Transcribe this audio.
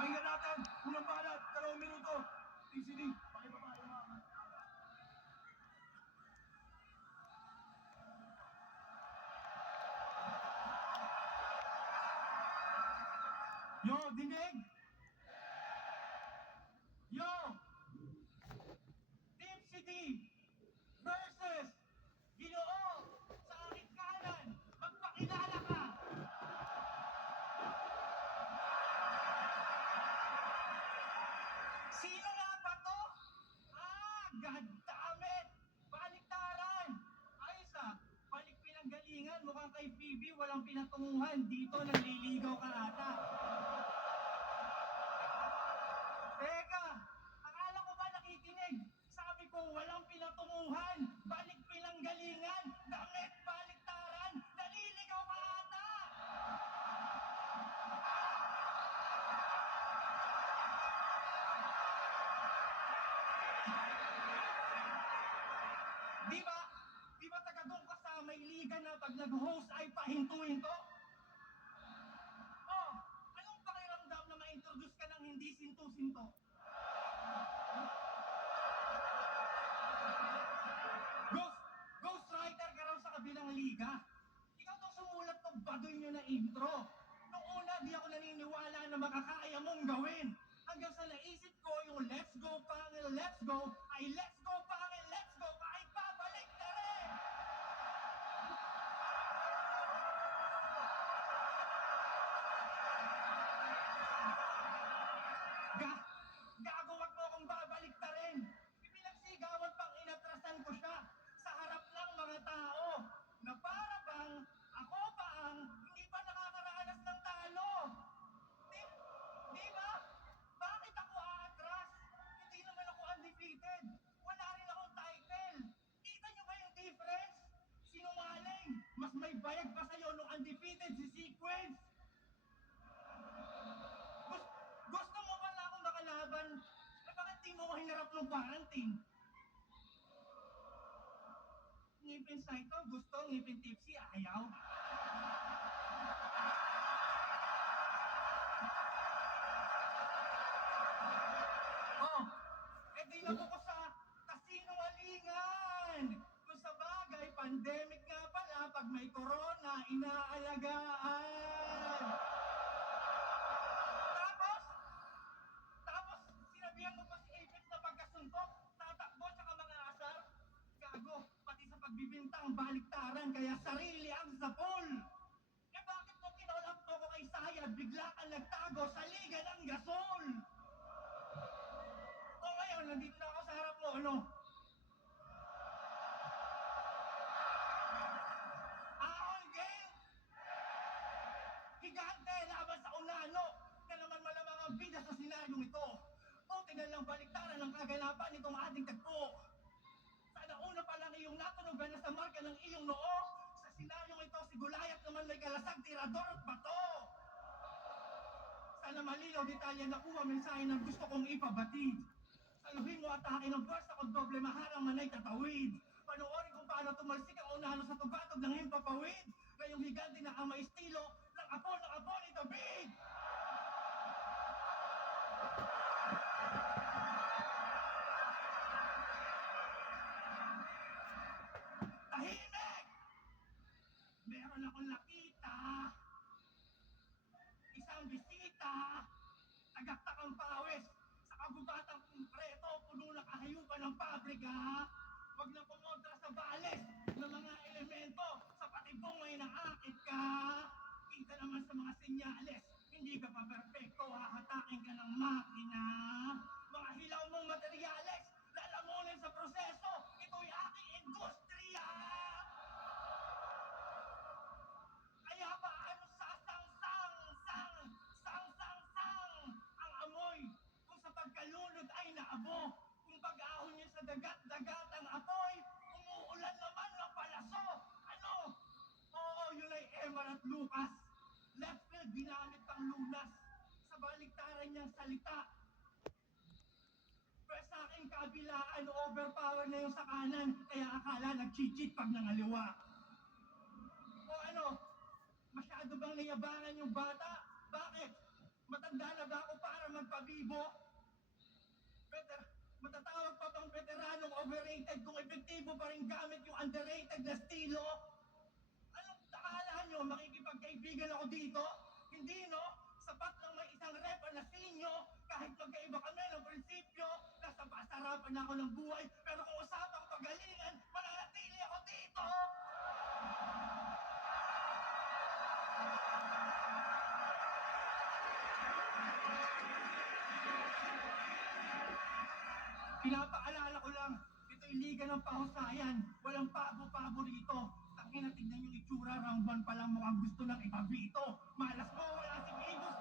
Pakinggan natin, unang banat, 2 minuto. TCD, pakibaba yung mga... Yo, dinig! Yo! Team City versus Ginoo sa aking kanan. Magpakilala ka! Sino nga ba to? God damn it! Baliktaran! Ayos balik pinanggalingan. Mukhang kay Phoebe walang pinatunguhan. Dito nanliligaw ka ata. Teka, akala ko ba nakikinig? Sabi ko walang pinatunguhan. Balik pinanggalingan. Damit baliktaran. Naliligaw ka ata! Di ba? Di ba taga doon ka sa may liga na pag nag-host ay pahinto-hinto? Oh, anong pakiramdam na ma-introduce ka ng hindi sinto-sinto? Ghostwriter ka raw sa kabilang liga. Ikaw daw sumulat ng baduy nyo na intro. Noong una, di ako naniniwala na makakaya mong gawin. Hanggang sa naisip ko yung let's go pangil, let's go, ay let's go pangil, let's go, ay babalik na rin! Gago, wag mo akong babalik na rin! Ipinagsigawan pang inatrasan ko siya sa harap ng mga tao na para bang ako pa ang hindi pa nakakaranas ng talo. Di, di ba? Bakit ako aatras? Hindi naman ako undefeated. Wala rin akong title. Kita nyo ba yung difference? Sinungaling. Mas may bayag pa sa'yo nung undefeated si Sequence. Gusto mo pala akong makalaban? Eh bakit di mo ko hinarap ng quarantine? Ngipin sa ito, gusto, ngipin tipsy, ayaw. Oh, eh di na ko sa kasinungalingan. Kung sa bagay, pandemic nga pala, pag may corona, inaalagaan. Tapos, sinabihan mo pa si Apex na pagkasuntok, tatakbo, tsaka mga asar. Gago, pati sa pagbibintang, baliktaran, kaya sarili ang sapol. Eh bakit mo kinolap ko kay Sayad, bigla kang nagtago sa liga ng gasol? O ngayon, nandito na ako sa harap mo, ano? Ahon game! Higante laban sa unano na naman malamang ang bida sa senaryong ito. Buti na lang baliktaran ang kaganapan nitong ating tagpo. Sana una pa lang iyong natunugan na sa marka ng iyong noo. Sa senaryong ito, si Gulayat naman may kalasag, tirador at bato. Sana malinaw detalye na kuha mensahe ng gusto kong ipabatid. Saluhin mo atake ng pwersa kung doble maharang manay tatawid. Panoorin kung paano tumalsik ang unano sa tugatog ng himpapawid. Ngayong higante na ang may estilo ng apo ni David. Tahimik! Meron akong nakita. Isang bisita. Tagaktak ang pawis. Sa kagubatang kumpleto, puno na kahayupan ng pabrika. Huwag na pumontra sa bales ng mga elemento. Sa patibong ay naakit ka. Kita naman sa mga senyales. Hindi ka pa perfecto, hahatakin ka ng makina. Mga hilaw mong materyales, lalamunin sa proseso. Ito'y aking industriya. Kaya paano sang ang amoy kung sa pagkalunod ay naabo. Kung pag-ahon niya sa dagat ang apoy, umuulan naman ng palaso. Ano? Oo, yun ay Emma at Lucas. Left field, ginamit pang lunas. Sa baliktaran niyang salita. Pero sa aking kabilaan, overpower na yung sa kanan. Kaya akala nag-cheat pag nangaliwa. O ano? Masyado bang nayabangan yung bata? Bakit? Matanda na ba ako para magpabibo? Veter Matatawag pa tong veteranong overrated kung epektibo pa rin gamit yung underrated na estilo? Anong akala nyo, makikipagkaibigan ako dito? Hindi, no? Sapat lang may isang rep na sinyo, kahit magkaiba kami ng prinsipyo, nasa pasarapan na ako ng buhay, pero kung usapang pagalingan, mananatili ako dito! Pinapaalala ko lang, ito'y liga ng pahusayan, walang pabo-pabo rito. Tangina, tignan yung itsura, round 1 pa lang mukhang gusto ng ipabito. Malas mo, wala si Igos